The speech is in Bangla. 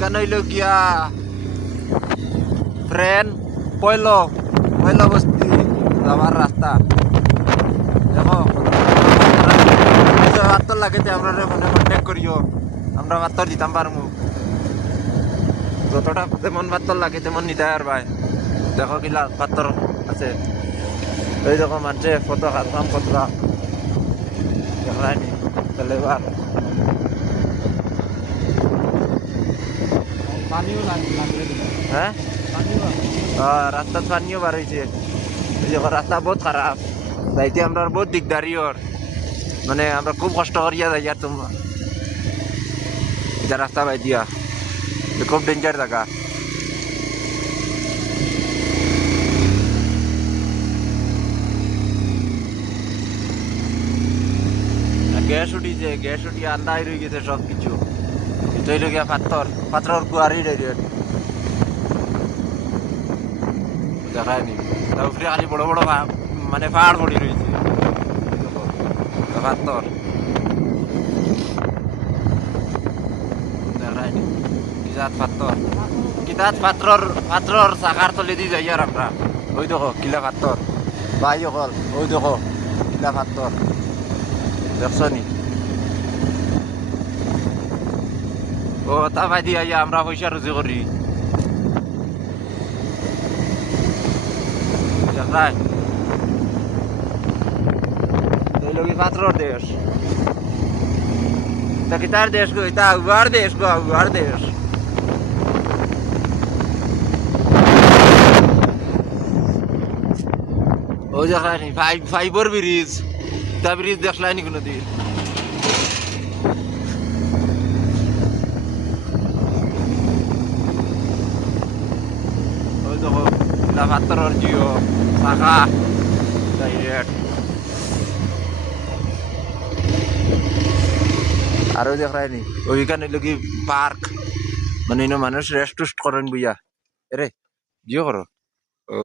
ওইখানে হইলো গিয়া ফ্রেন্ড পয়লো পয়লো বস্তি যাওয়ার রাস্তা দেখো বাত্তর লাগে আমরা মনে কন্ট্যাক্ট করিও আমরা বাত্তর দিতাম পারমু যতটা যেমন বাত্তর লাগে তেমন নিতে আর ভাই দেখো কিলা পাত্তর আছে এই দেখো মানুষে ফটো খাতাম কতটা দেখায়নি তাহলে এবার হ্যাঁ রাস্তা পানিও বার হয়েছে রাস্তা বহুত খারাপ যাইতে আমরা বহুত দিকদারি ওর মানে আমরা খুব কষ্ট করিয়া যাই আর তোমার এটা রাস্তা বাই দিয়া খুব ডেঞ্জার জায়গা গ্যাস উঠিছে গ্যাস উঠিয়ে আন্দাই রয়ে গেছে সব কিছু এটাই লোক পাথর কুয়ারি ডাইরেক্ট দেখায়নি তার উপরে খালি বড় বড় মানে পাহাড় পড়ি রয়েছে পাথর দেখায়নি কিজাত পাথর কিতাত পাথর চাকার তলে দিয়ে যাই আর আমরা ওই দেখো কিলা পাথর ভাই অকল ওই দেখো কিলা পাথর দেখছ নি ও তা ভাই দিয়ে আমরা পয়সা রুজি করি পাথর দেশ তার দেশ গো এটা উহার দেশ গো উহার দেশ ও দেখায়নি ফাইবার ব্রিজ তা ব্রিজ দেখলাইনি কোনোদিন ওই দেখো পাথরের জিও শাখা ডাইরেক্ট আরো দেখায়নি ওইখানে লোকি পার্ক মানে মানুষ রেস্ট টেস্ট করেন বুঝা এরে জিও করো